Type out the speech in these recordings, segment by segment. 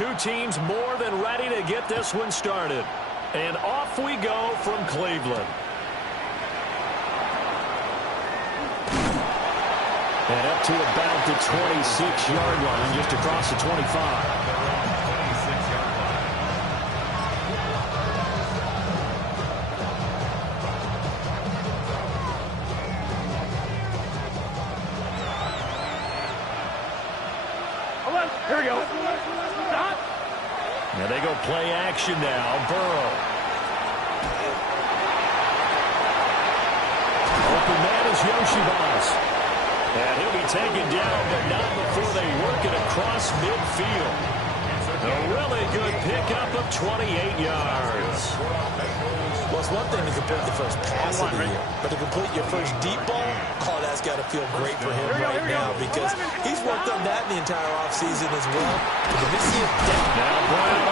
Two teams more than ready to get this one started. And off we go from Cleveland. And up to about the 26-yard line, just across the 25. Here we go. Stop. Now they go play action now. Burrow. Open man is Yoshibas. And he'll be taken down, but not before they work it across midfield. A really good pickup of 28 yards. Well, it's one thing to complete the first pass of the year, but to complete your first deep ball, that's got to feel great for him right now because he's worked on that the entire offseason as well. Now Brown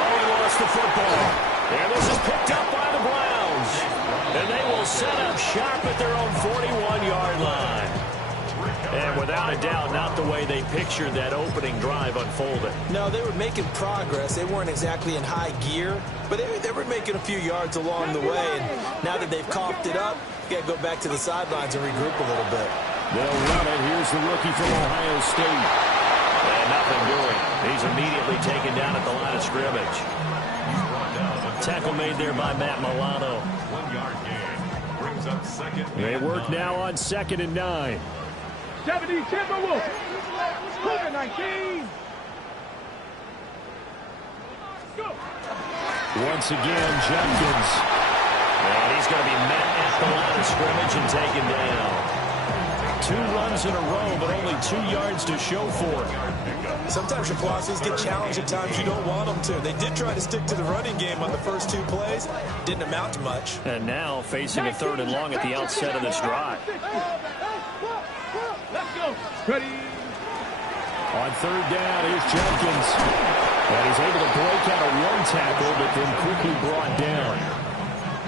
lost the football. And this is picked up by the Browns. And they will set up shop at their own 41-yard line. And without a doubt, not the way they pictured that opening drive unfolded. No, they were making progress. They weren't exactly in high gear, but they were making a few yards along the way. And now that they've coughed it up, you got to go back to the sidelines and regroup a little bit. They'll run it. Here's the rookie from Ohio State. And nothing doing. He's immediately taken down at the line of scrimmage. Tackle made there by Matt Milano. 1-yard gain. Brings up second. They work now on 2nd and 9. 70 Timberwolves. Cougar 19. Go. Once again, Jenkins. And he's going to be met at the line of scrimmage and taken down. 2 runs in a row, but only 2 yards to show for it. Sometimes your philosophies get challenged at times you don't want them to. They did try to stick to the running game on the first 2 plays. Didn't amount to much. And now facing a 3rd and long at the outset of this drive. Let's go. Ready. On 3rd down, here's Jenkins. And he's able to break out of 1 tackle, but then quickly brought down.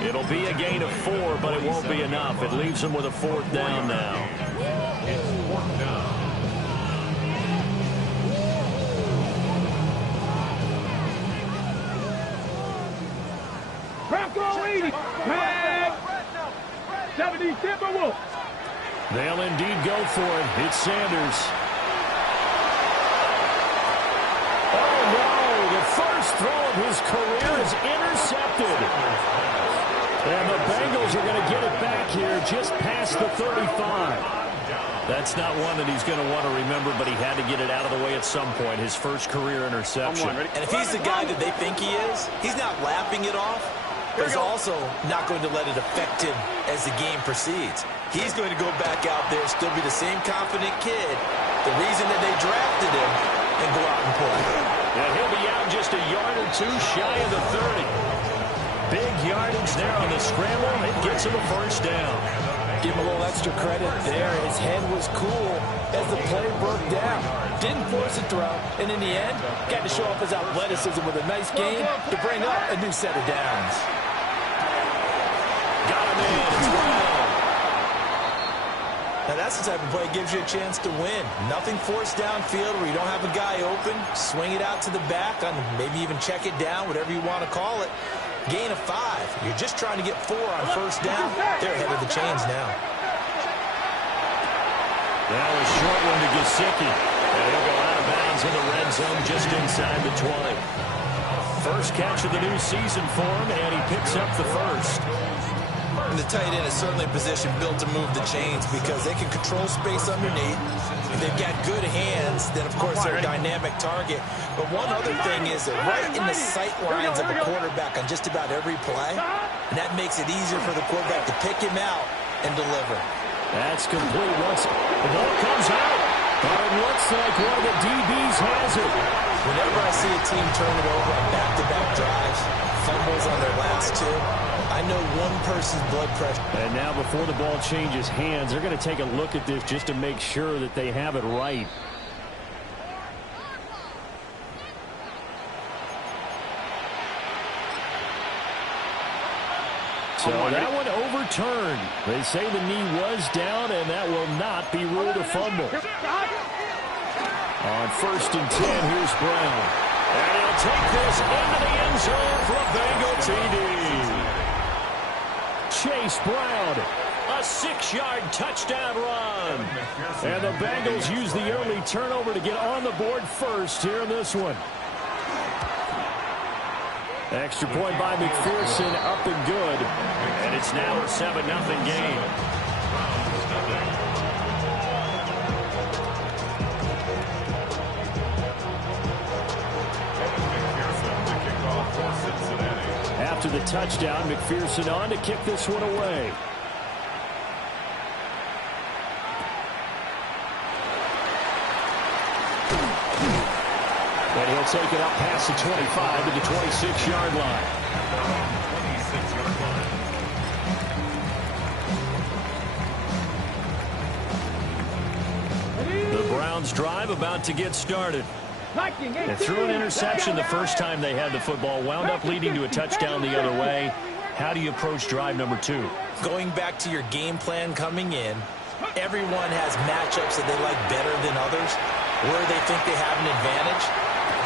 It'll be a gain of 4, but it won't be enough. It leaves him with a 4th down now. It's 4th down. Bronco 80. Tag. 70 Timberwolves. They'll indeed go for it. It's Sanders. Oh, no. The first throw of his career is intercepted. And the Bengals are going to get it back here just past the 35. That's not one that he's going to want to remember, but he had to get it out of the way at some point. His first career interception. And if he's the guy that they think he is, he's not laughing it off, but he's also not going to let it affect him as the game proceeds. He's going to go back out there, still be the same confident kid, the reason that they drafted him, and go out and play. And he'll be out just a yard or 2 shy of the 30. Big yardage there on the scramble. It gets him a first down. Give him a little extra credit there. His head was cool as the play broke down. Didn't force a throw, and in the end, got to show off his athleticism with a nice gain to bring up a new set of downs. Got him in. It's Brown. Now that's the type of play that gives you a chance to win. Nothing forced downfield where you don't have a guy open. Swing it out to the back, on maybe even check it down, whatever you want to call it. Gain of 5. You're just trying to get 4 on first down. They're ahead of the chains now. That was a short one to Gesicki. And he'll go out of bounds in the red zone just inside the 20. First catch of the new season for him, and he picks up the first. And the tight end is certainly a position built to move the chains because they can control space underneath. They've got good hands. Then, of course, they're a dynamic target. But one other thing is they're right in the sight lines of a quarterback on just about every play. And that makes it easier for the quarterback to pick him out and deliver. That's complete. Once the ball comes out, but it looks like one of the DBs has it. Whenever I see a team turn it over on back-to-back drives, fumbles on their last 2, I know one person's blood pressure. And now before the ball changes hands, they're going to take a look at this just to make sure that they have it right. So that one overturned. They say the knee was down, and that will not be ruled a fumble. On 1st and 10, here's Brown. And he'll take this into the end zone for a Bengal TD. Chase Brown, a 6-yard touchdown run. And the Bengals use the early turnover to get on the board first here in this one. Extra point by McPherson, up and good. And it's now a 7-0 game. After the touchdown, McPherson on to kick this one away. And he'll take it up past the 25 to the 26-yard line. The Browns drive about to get started. They threw an interception the first time they had the football, wound up leading to a touchdown the other way. How do you approach drive number 2? Going back to your game plan coming in, everyone has matchups that they like better than others, where they think they have an advantage.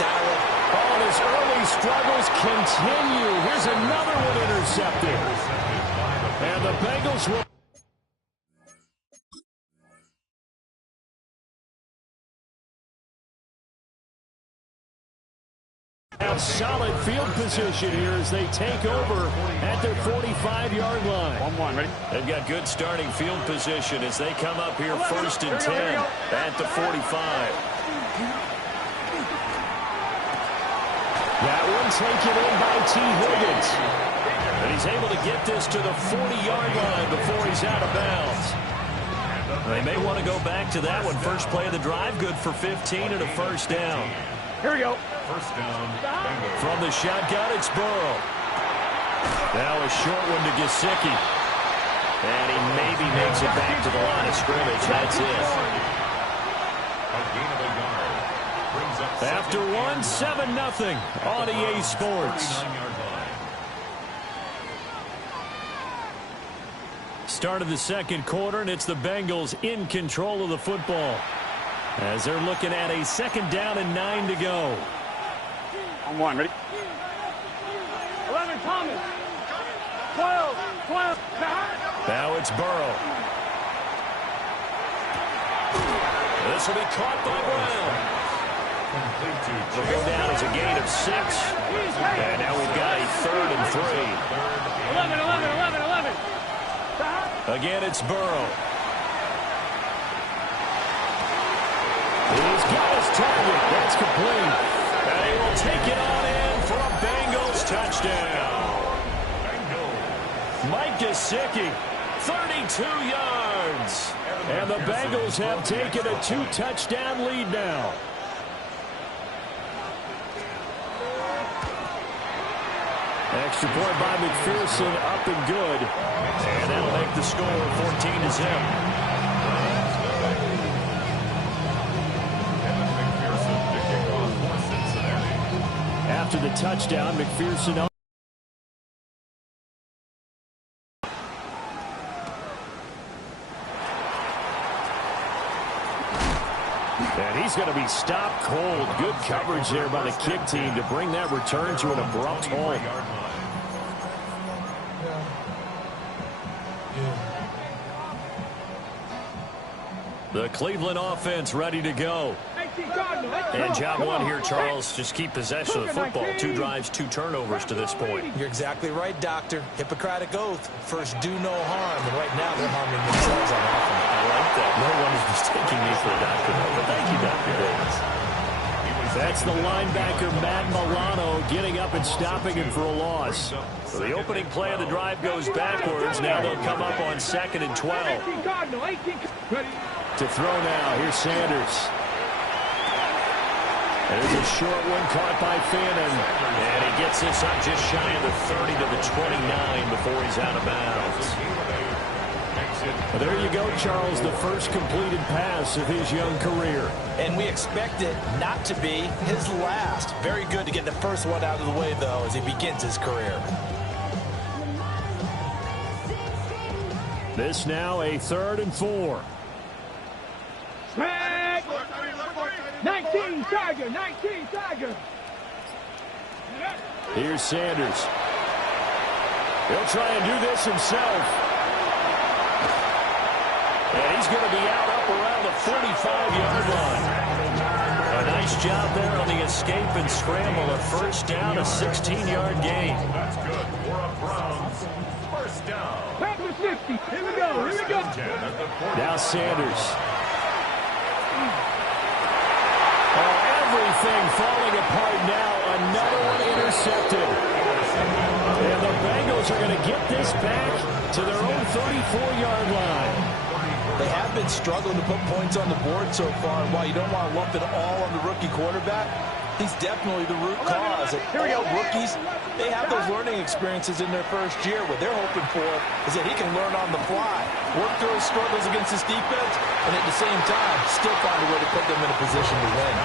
Dial up. Oh, his early struggles continue. Here's another one intercepted. And the Bengals will... have solid field position here as they take over at their 45-yard line. 1-1, ready? They've got good starting field position as they come up here first and 10 at the 45. That one taken in by T. Higgins. And he's able to get this to the 40-yard line before he's out of bounds. They may want to go back to that one. First play of the drive, good for 15 and a first down. Here we go. First down, Bengals. From the shotgun, it's Burrow. Now a short one to Gesicki. And he maybe makes it back to the line of scrimmage. That's it. A gain of a yard. Brings up After one, 7-0 on EA Sports. 49-yard line. Start of the second quarter, and it's the Bengals in control of the football, as they're looking at a 2nd down and 9 to go. 1-1, ready? 11, Thomas. 12. Now it's Burrow. This will be caught by Brown. Will go down as a gain of 6. And now we've got a 3rd and 3. 11. Again, it's Burrow. He's got his target. That's complete. And he will take it on in for a Bengals touchdown. Mike Gesicki, 32 yards. And the Bengals have taken a 2-touchdown lead now. Extra point by McPherson, up and good. And that'll make the score 14-0. After the touchdown, McPherson... And he's going to be stopped cold. Good coverage there by the kick team to bring that return to an abrupt halt. The Cleveland offense ready to go. And job one here, Charles, just keep possession of the football. 2 drives, 2 turnovers to this point. You're exactly right, Doctor. Hippocratic oath. First, do no harm. And right now, they're harming themselves on offense. I like that. No one is mistaking me for a doctor, though. But thank you, Dr. Davis. That's the linebacker, Matt Milano, getting up and stopping him for a loss. So the opening play of the drive goes backwards. Now they'll come up on 2nd and 12. To throw now. Here's Sanders. There's a short one caught by Fannin. And he gets this up just shy of the 30 to the 29 before he's out of bounds. Well, there you go, Charles, the first completed pass of his young career. And we expect it not to be his last. Very good to get the first one out of the way, though, as he begins his career. This now a 3rd and 4. 19, Tiger, 19, Tiger. Here's Sanders. He'll try and do this himself. And he's going to be out up around the 45-yard line. A nice job there on the escape and scramble. A first down, a 16-yard gain. That's good for a Browns first down. Back to 50. Here we go. Here we go. Now Sanders. Oh, everything falling apart now. Another one intercepted. And the Bengals are going to get this back to their own 34-yard line. They have been struggling to put points on the board so far, and while you don't want to lump it all on the rookie quarterback, he's definitely the root cause. Here we go. Rookies, they have those learning experiences in their first year. What they're hoping for is that he can learn on the fly, work through his struggles against this defense, and at the same time, still find a way to put them in a position to win.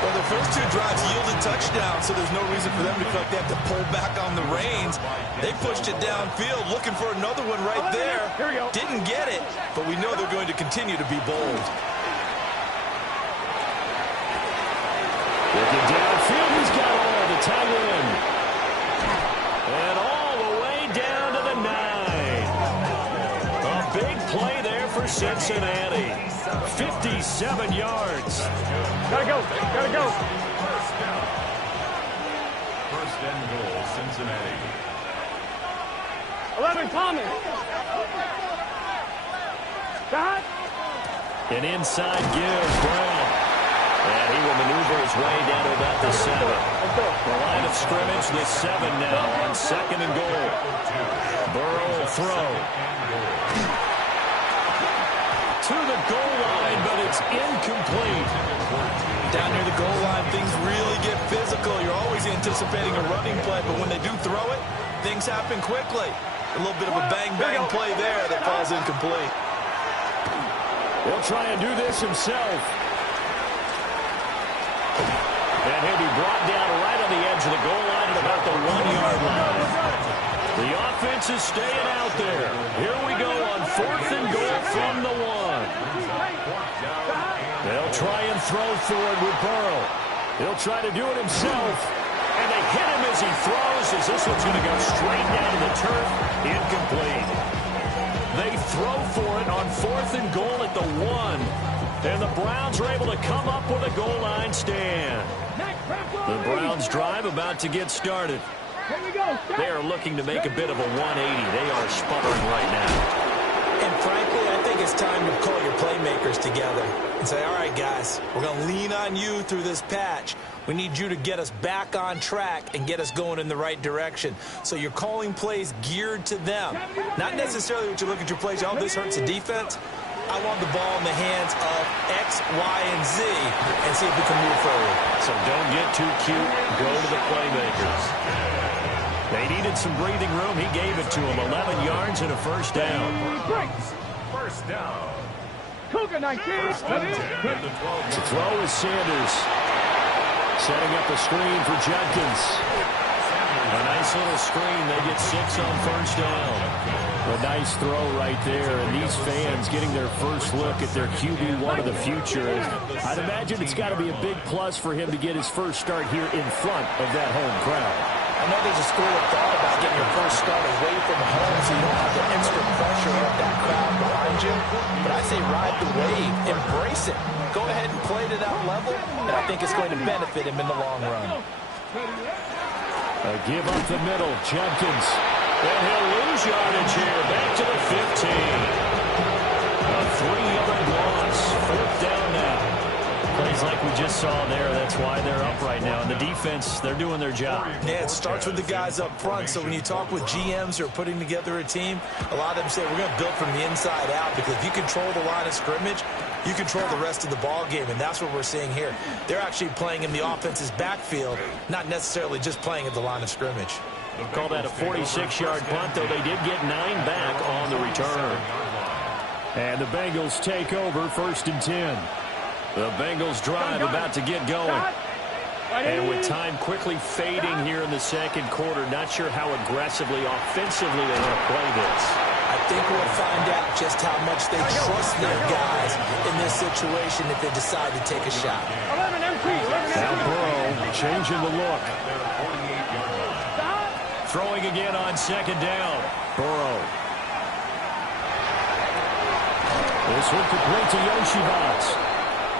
Well, the first two drives yielded touchdowns, so there's no reason for them to feel like they have to pull back on the reins. They pushed it downfield, looking for another one right there. Didn't get it, but we know they're going to continue to be bold. Looking downfield, he's got all the tight end. And all the way down to the 9. A big play there for Cincinnati. 57 yards. Gotta go. Gotta go. First down. First and goal, Cincinnati. 11, Thomas. Shot. An inside give, Brown. And he will maneuver his way down to about the 7. The line of scrimmage, the 7 now on second and goal. Burrow will throw. To the goal line, but it's incomplete. Down near the goal line, things really get physical. You're always anticipating a running play, but when they do throw it, things happen quickly. A little bit of a bang-bang play there that falls incomplete. He'll try and do this himself. And he'll be brought down right on the edge of the goal line at about the 1-yard line. The offense is staying out there. Here we go on fourth and goal from the 1. They'll try and throw for it with Burrow. He'll try to do it himself. And they hit him as he throws, as this one's going to go straight down to the turf. Incomplete. They throw for it on fourth and goal at the 1. And the Browns are able to come up with a goal line stand. The Browns drive about to get started. They are looking to make a bit of a 180. They are sputtering right now. And frankly, I think it's time to call your playmakers together and say, all right, guys, we're going to lean on you through this patch. We need you to get us back on track and get us going in the right direction. So you're calling plays geared to them. Not necessarily what you look at your plays, oh, this hurts the defense. I want the ball in the hands of X, Y, and Z and see if we can move forward. So don't get too cute. Go to the playmakers. They needed some breathing room. He gave it to them. 11 yards and a first down. First down. Cougar 19. To throw is Sanders. Setting up the screen for Jenkins. A nice little screen. They get 6 on first down. A nice throw right there. And these fans getting their first look at their QB1 of the future. I'd imagine it's got to be a big plus for him to get his first start here in front of that home crowd. I know there's a school of thought about getting your first start away from home so you don't have the extra pressure of that crowd behind you. But I say ride the wave. Embrace it. Go ahead and play to that level, and I think it's going to benefit him in the long run. A give up the middle. Jenkins. And he'll lose yardage here. Back to the 15. A 3-yard loss. Fourth down now. Plays like we just saw there. That's why they're up right now. And the defense, they're doing their job. Yeah, it starts with the guys up front. So when you talk with GMs who are putting together a team, a lot of them say we're going to build from the inside out, because if you control the line of scrimmage, you control the rest of the ball game, and that's what we're seeing here. They're actually playing in the offense's backfield, not necessarily just playing at the line of scrimmage. We'll call that a 46-yard punt, though they did get 9 back on the return. And the Bengals take over first and 10. The Bengals drive about to get going. And with time quickly fading here in the second quarter, not sure how aggressively, offensively they want to play this. I think we'll find out just how much they trust their guys in this situation if they decide to take a shot. Now Burrow changing the look. Throwing again on second down. Burrow. This one complete to Yoshibas.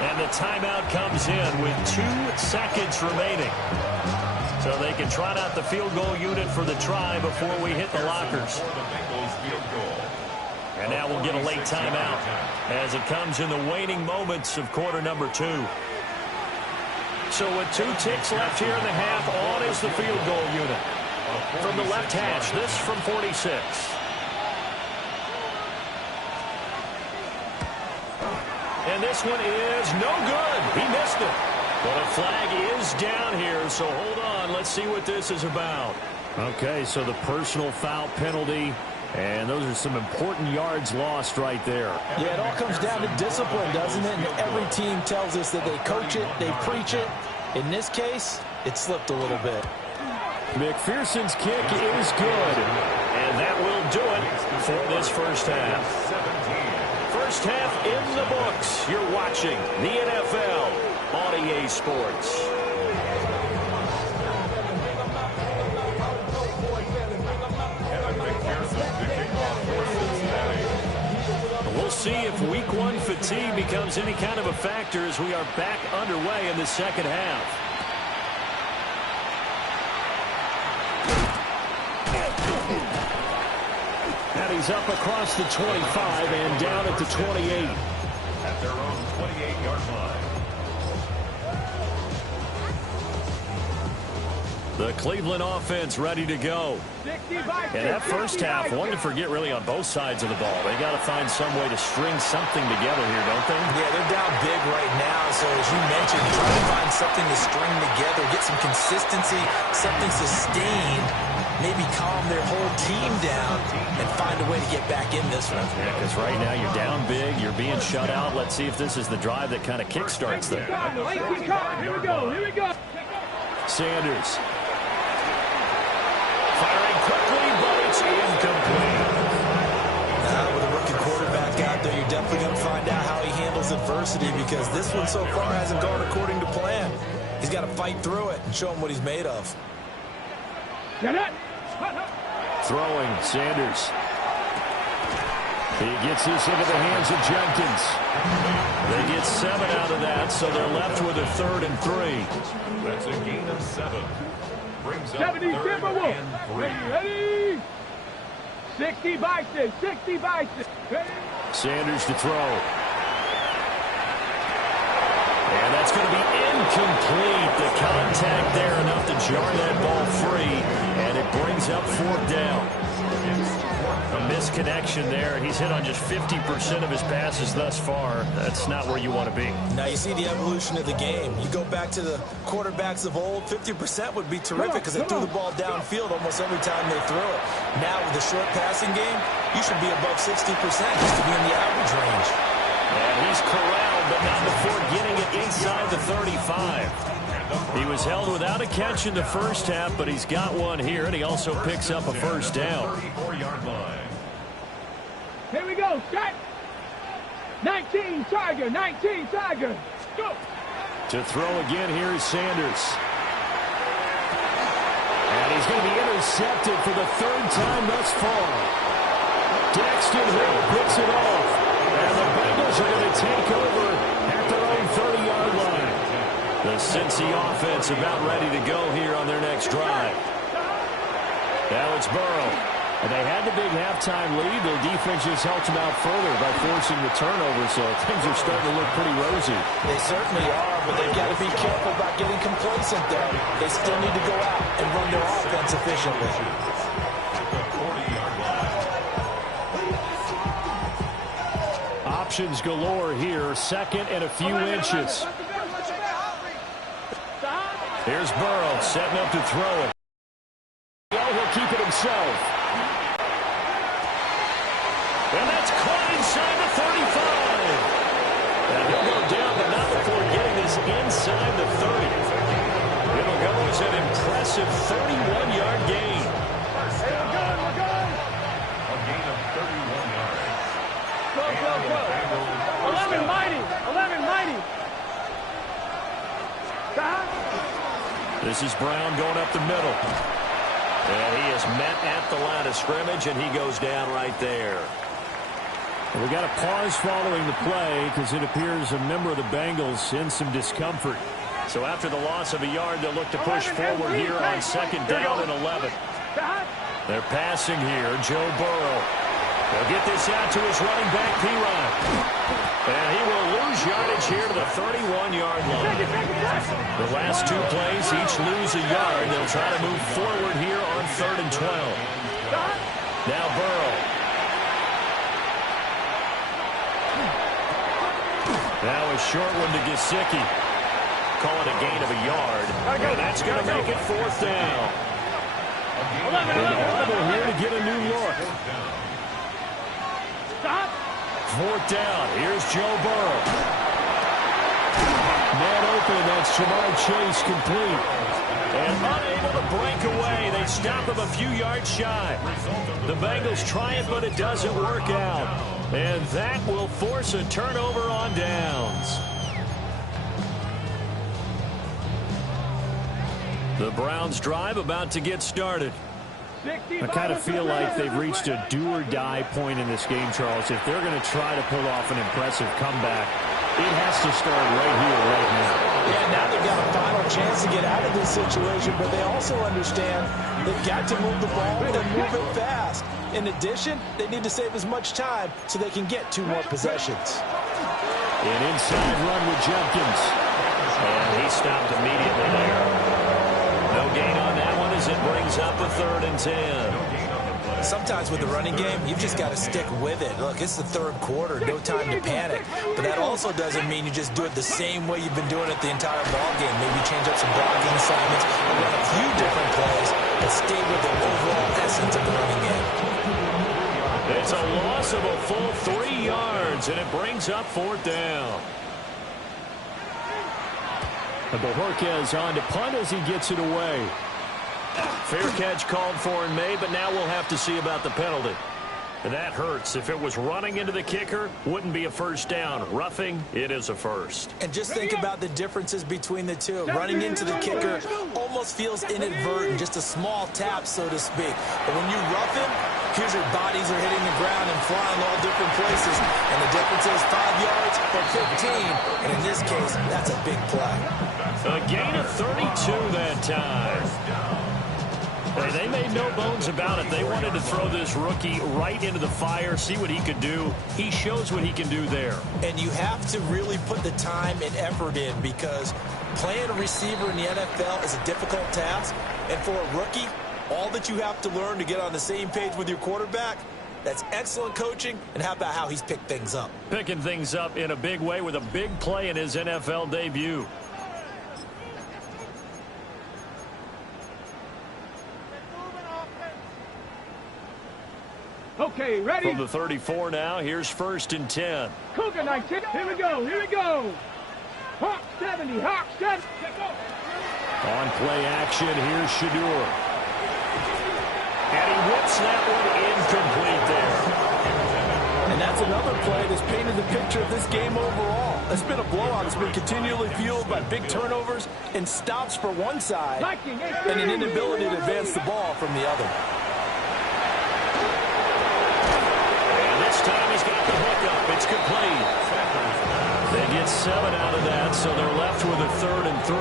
And the timeout comes in with 2 seconds remaining. So they can trot out the field goal unit for the try before we hit the lockers. And now we'll get a late timeout as it comes in the waning moments of quarter number 2. So with 2 ticks left here in the half, on is the field goal unit. From the left hash, this from 46. And this one is no good. He missed it. But a flag is down here, so hold on. Let's see what this is about. Okay, so the personal foul penalty, and those are some important yards lost right there. Yeah, it all comes down to discipline, doesn't it? And every team tells us that they coach it, they preach it. In this case, it slipped a little bit. McPherson's kick is good, and that will do it for this first half. First half in the books. You're watching the NFL on EA Sports. We'll see if week 1 fatigue becomes any kind of a factor as we are back underway in the second half. And he's up across the 25 and down at the 28. At their own 28-yard line. The Cleveland offense ready to go. And that first half, one to forget really on both sides of the ball. They got to find some way to string something together here, don't they? Yeah, they're down big right now. So as you mentioned, trying to find something to string together, get some consistency, something sustained, maybe calm their whole team down and find a way to get back in this one. Yeah, because right now you're down big, you're being shut out. Let's see if this is the drive that kind of kickstarts them. Here we go. Here we go. Sanders. Firing quickly, but it's incomplete. Now, with a rookie quarterback out there, you're definitely going to find out how he handles adversity because this one so far hasn't gone according to plan. He's got to fight through it and show him what he's made of. Throwing, Sanders. He gets this into the hands of Jenkins. They get 7 out of that, so they're left with a 3rd and 3. That's a gain of 7. Brings up 70 3rd Timberwolves. and 3. Ready? 60 Bison. 60 Bison. Ready? Sanders to throw. And that's going to be incomplete. The contact there enough to jar that ball free, and it brings up 4th down. A misconnection there. He's hit on just 50% of his passes thus far. That's not where you want to be. Now you see the evolution of the game. You go back to the quarterbacks of old, 50% would be terrific because they threw the ball downfield almost every time they threw it. Now with the short passing game, you should be above 60% just to be in the average range. And he's corralled, but not before getting it inside the 35. He was held without a catch in the first half, but he's got one here, and he also picks up a first down. 34-yard line. Here we go. Start. 19 Tiger. 19 Tiger. Go. To throw again, here is Sanders. And he's going to be intercepted for the 3rd time thus far. Daxton Hill picks it off. And the Bengals are going to take over at their own 30-yard line. The Cincy offense about ready to go here on their next drive. Now it's Burrow. And they had the big halftime lead. Their defense just helped them out further by forcing the turnover, so things are starting to look pretty rosy. They certainly are, but they've got to be careful about getting complacent, though. They still need to go out and run their offense efficiently. Options galore here. 2nd and a few inches. Here's Burrow setting up to throw it. He'll keep it himself. And that's caught inside the 35. And he'll go down, but not before getting this inside the 30. It'll go as an impressive 31-yard gain. A gain of 31 yards. Go. 11 mighty. 11 mighty. This is Brown going up the middle. And he is met at the line of scrimmage, and he goes down right there. We got a pause following the play because it appears a member of the Bengals in some discomfort. So after the loss of a yard, they'll look to push forward here on 2nd down and 11. They're passing here. Joe Burrow. They'll get this out to his running back, P-Rod. And he will lose yardage here to the 31-yard line. The last 2 plays, each lose a yard. They'll try to move forward here on 3rd and 12. Now Burrow. Now a short one to Gesicki. Call it a gain of a yard. And that's going to make it 4th down. Audible here to get a new look. 4th down. Here's Joe Burrow. Man open. That's Jamar Chase complete. And unable to break away. They stop him a few yards shy. The Bengals try it, but it doesn't work out. And that will force a turnover on downs. The Browns drive about to get started. I kind of feel like they've reached a do-or-die point in this game, Charles. If they're going to try to pull off an impressive comeback, it has to start right here, right now. Yeah, now they've got a final chance to get out of this situation, but they also understand they've got to move the ball and move it fast. In addition, they need to save as much time so they can get 2 more possessions. An inside run with Jenkins. And he stopped immediately there. No gain on that one as it brings up a 3rd and 10. Sometimes with the running game, you've just got to stick with it. Look, it's the 3rd quarter, no time to panic. But that also doesn't mean you just do it the same way you've been doing it the entire ball game. Maybe change up some blocking assignments and run a few different plays, but stay with the overall essence of the running game. It's a loss of a full 3 yards, and it brings up 4th down. And Bojorquez on to punt as he gets it away. Fair catch called for and made, but now we'll have to see about the penalty. And that hurts. If it was running into the kicker, wouldn't be a 1st down. Roughing, it is a 1st. And just think about the differences between the two. Running into the kicker almost feels inadvertent, just a small tap, so to speak. But when you rough him, here's your bodies are hitting the ground and flying all different places. And the difference is 5 yards or 15. And in this case, that's a big play. A gain of 32 that time. They made no bones about it. They wanted to throw this rookie right into the fire, see what he could do. He shows what he can do there. And you have to really put the time and effort in because playing a receiver in the NFL is a difficult task. And for a rookie, all that you have to learn to get on the same page with your quarterback, that's excellent coaching. And how about how he's picked things up? Picking things up in a big way with a big play in his NFL debut. Okay, ready? From the 34 now, here's 1st and 10. Cougar 19. Here we go. Here we go. Hawk 70. Hawk 70. On play action, here's Shadur. And he whips that one incomplete there. And that's another play that's painted the picture of this game overall. It's been a blowout. It's been continually fueled by big turnovers and stops for one side and an inability to advance the ball from the other. This time he's got the hookup. It's complete. They get 7 out of that, so they're left with a 3rd and 3.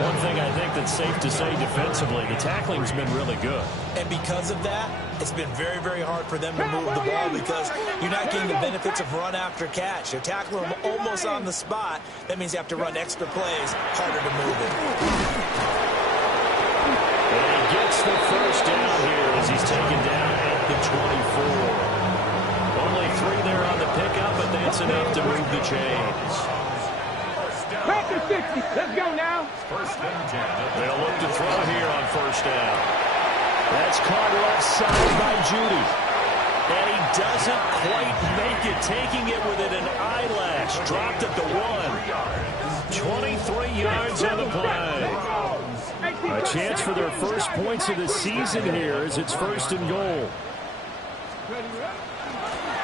One thing I think that's safe to say defensively, the tackling's been really good. And because of that, it's been very, very hard for them to move the ball because you're not getting the benefits of run after catch. You're tackling them almost on the spot. That means you have to run extra plays, harder to move it. And he gets the 1st down here as he's taken down at the 24. Only 3 there on the pickup, but that's enough to move the chains. Back to 60. Let's go now. 1st and 10. They'll look to throw here on 1st down. That's caught left side by Judy. And he doesn't quite make it, taking it within an eyelash. Dropped at the 1. 23 yards on the play. A chance for their first points of the season here as it's 1st and goal.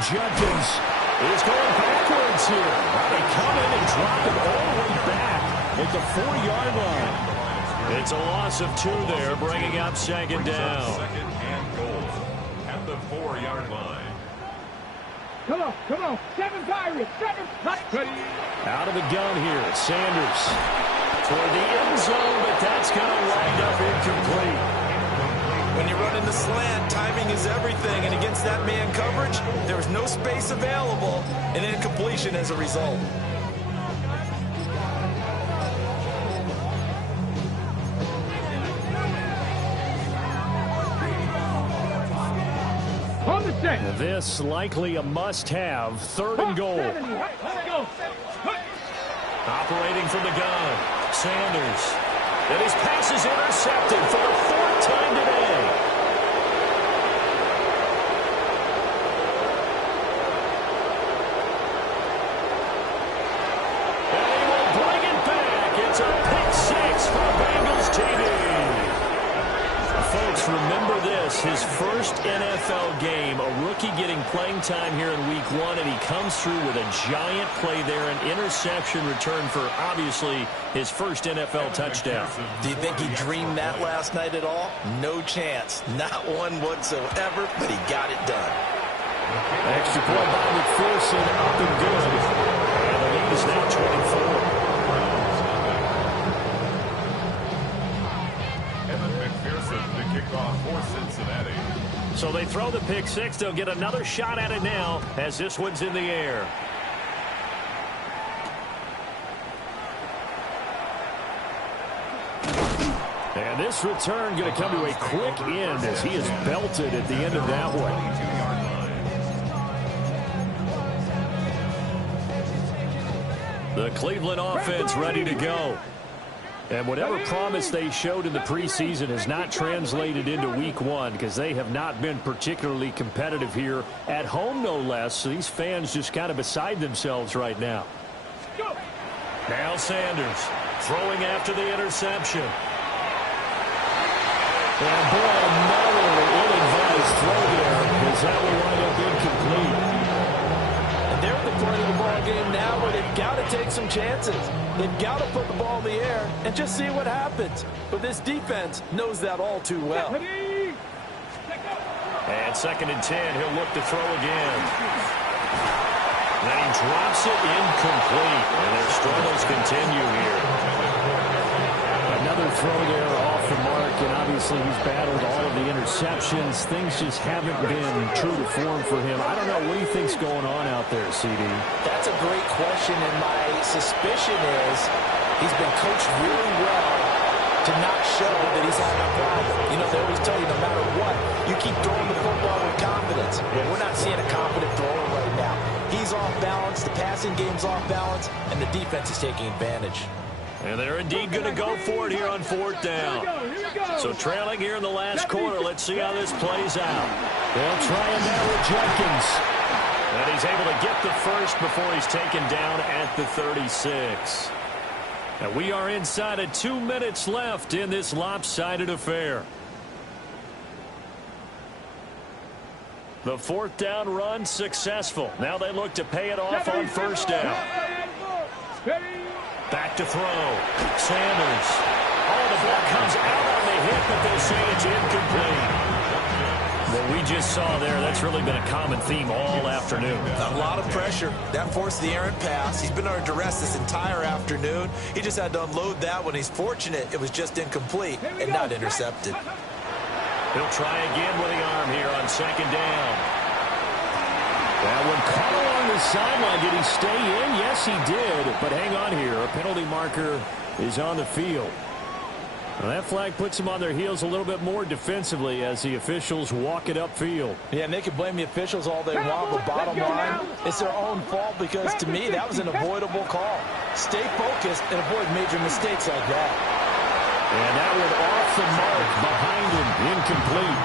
Jenkins is going backwards here. They come in and drop it all the way back at the 4-yard line. It's a loss of 2 there, bringing up second down. Second and goal at the 4-yard line. Come on. 7 Pirates. 7 Pirates. Out of the gun here, Sanders toward the end zone, but that's going to wind up incomplete. When you run in the slant, timing is everything, and against that man coverage, there was no space available, and incompletion as a result. On the set. This likely a must-have, 3rd and goal. Let's go. Operating from the gun, Sanders. And his pass is intercepted for the 4th time today. And he will bring it back. It's a pick 6 for Bengals TD. Folks, remember this, his first NFL game, a rookie getting playing time here in week 1, and he comes through with a giant play there, an interception return for, obviously, his first NFL touchdown. Do you think he dreamed that last night at all? No chance. Not one whatsoever, but he got it done. Extra point by McPherson, up and good. And the lead is now 24. For Cincinnati. So they throw the pick 6. They'll get another shot at it now as this one's in the air. And this return going to come to a quick end as he is belted at the end of that one. The Cleveland offense ready to go. And whatever promise they showed in the preseason has not translated into week 1 because they have not been particularly competitive here at home, no less. So these fans just kind of beside themselves right now. Now Sanders throwing after the interception. And boy, another ill-advised throw there as that will wind up incomplete. And they're at the point of the ball game now where they've got to take some chances. They've got to put the ball in the air and just see what happens. But this defense knows that all too well. And 2nd and 10, he'll look to throw again. Then he drops it incomplete. And their struggles continue here. Another throw there off the mark, and obviously he's battled all of the interceptions. Things just haven't been true to form for him. I don't know. What do you think's going on out there, CD? That's a great question, and my suspicion is he's been coached really well to not show that he's having a problem. You know, they always tell you no matter what, you keep throwing the football with confidence. Well, we're not seeing a confident thrower right now. He's off balance, the passing game's off balance, and the defense is taking advantage. And they're indeed going to go for it here on 4th down. So trailing here in the last quarter. Let's see how this plays out. They'll try it now with Jenkins. And he's able to get the first before he's taken down at the 36. And we are inside of 2 minutes left in this lopsided affair. The 4th down run successful. Now they look to pay it off on 1st down. Back to throw. Sanders. Oh, the ball comes out on the hit, but they say it's incomplete. What we just saw there, that's really been a common theme all afternoon. A lot of pressure. That forced the errant pass. He's been under duress this entire afternoon. He just had to unload that one. He's fortunate it was just incomplete and not intercepted. He'll try again with the arm here on 2nd down. That one caught along the sideline. Did he stay in? Yes, he did. But hang on here. A penalty marker is on the field. Well, that flag puts them on their heels a little bit more defensively as the officials walk it upfield. Yeah, and they can blame the officials all they want, but bottom line, it's their own fault because, to me, that was an avoidable call. Stay focused and avoid major mistakes like that. And that one off the mark behind him, incomplete.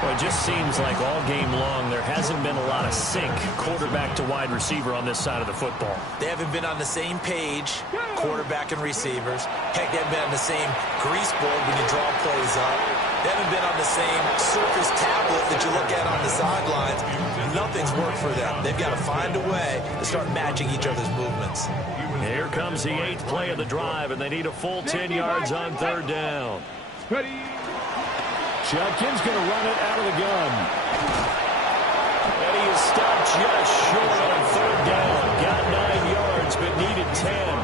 Well, it just seems like all game long there hasn't been a lot of sync quarterback to wide receiver on this side of the football. They haven't been on the same page, quarterback and receivers. Heck, they haven't been on the same grease board when you draw plays up. They haven't been on the same surface tablet that you look at on the sidelines. nothing's worked for them. They've got to find a way to start matching each other's movements. Here comes the 8th play of the drive, and they need a full 10 yards on 3rd down. Judkins going to run it out of the gun. And he is stopped just short on 3rd down. Got 9 yards, but needed 10.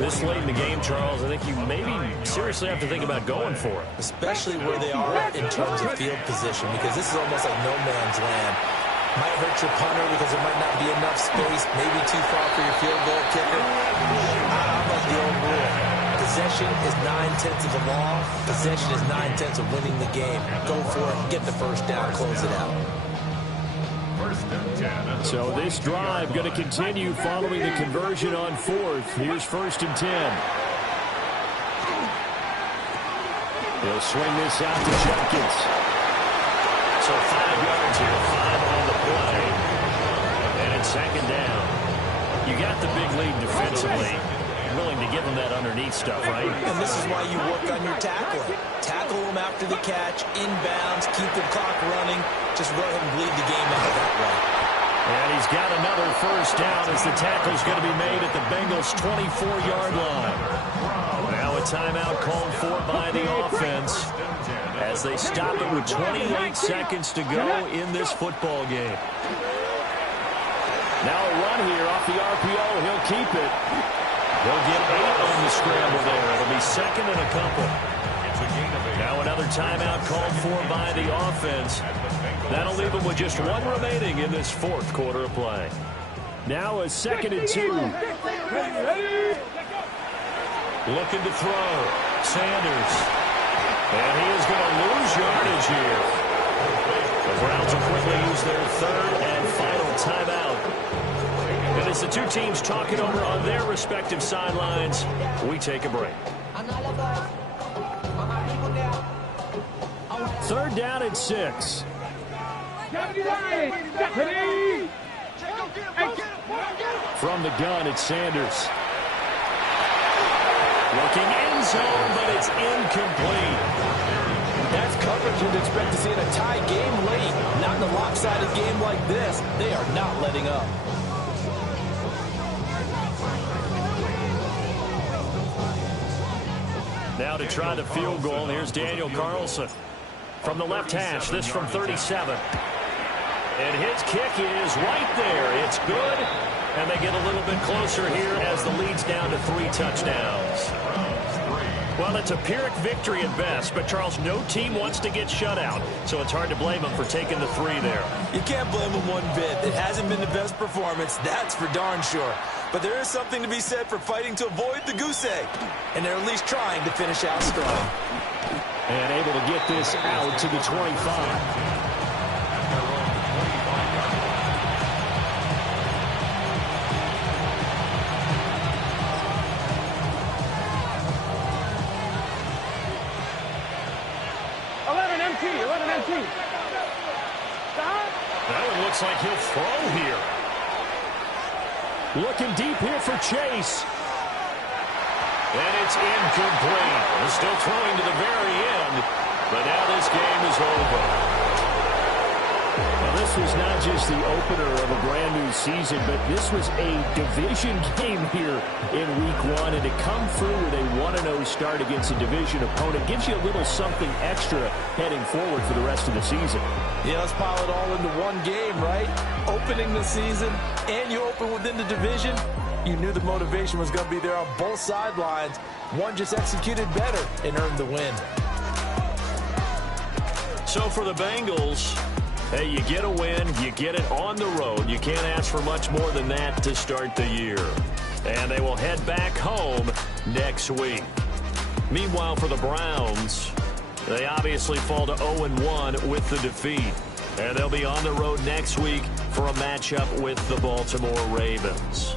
This late in the game, Charles, I think you maybe seriously have to think about going for it. Especially where they are in terms of field position, because this is almost like no man's land. Might hurt your punter because there might not be enough space, maybe too far for your field goal kicker. I'm like the old rule. Possession is 9/10 of the law. Possession is 9/10 of winning the game. Go for it, get the first down, close it out. So this drive going to continue following the conversion on 4th. Here's 1st and 10. He'll swing this out to Judkins. So 5 yards here, 5 on the play. And it's 2nd down. You got the big lead defensively. Willing to give them that underneath stuff, right? And this is why you work on your tackling. Tackle them after the catch, inbounds, keep the clock running. Just go ahead and bleed the game out that way. And he's got another 1st down as the tackle's going to be made at the Bengals' 24-yard line. Now a timeout called for by the offense as they stop it with 28 seconds to go in this football game. Now a run here off the RPO. He'll keep it. They'll get 8 on the scramble there. It'll be 2nd and a couple. Now another timeout called for by the offense. That'll leave them with just 1 remaining in this 4th quarter of play. Now a 2nd and 2. Looking to throw. Sanders. And he is going to lose yardage here. The Browns will quickly use their 3rd and final timeout. And as the two teams talk it over on their respective sidelines, we take a break. 3rd down and 6. From the gun, it's Sanders. Looking end zone, but it's incomplete. That's coverage you'd expect to see in a tie game late. Not in a lopsided game like this. They are not letting up. Now to try the field goal, here's Daniel Carlson. From the left hash, this from 37. And his kick is right there. It's good. And they get a little bit closer here as the lead's down to 3 touchdowns. Well, it's a Pyrrhic victory at best, but Charles, no team wants to get shut out, so it's hard to blame them for taking the 3 there. You can't blame them one bit. It hasn't been the best performance, that's for darn sure. But there is something to be said for fighting to avoid the goose egg, and they're at least trying to finish out strong. And able to get this out to the 25. That one looks like he'll throw here. Looking deep here for Chase. And it's incomplete. They're still throwing to the very end, but now this game is over. Well, this was not just the opener of a brand new season, but this was a division game here in week 1, and to come through with a 1-0 start against a division opponent gives you a little something extra heading forward for the rest of the season. Yeah, let's pile it all into one game, right? Opening the season, and you open within the division. You knew the motivation was going to be there on both sidelines. One just executed better and earned the win. So for the Bengals, hey, you get a win, you get it on the road. You can't ask for much more than that to start the year. And they will head back home next week. Meanwhile, for the Browns, they obviously fall to 0-1 with the defeat. And they'll be on the road next week for a matchup with the Baltimore Ravens.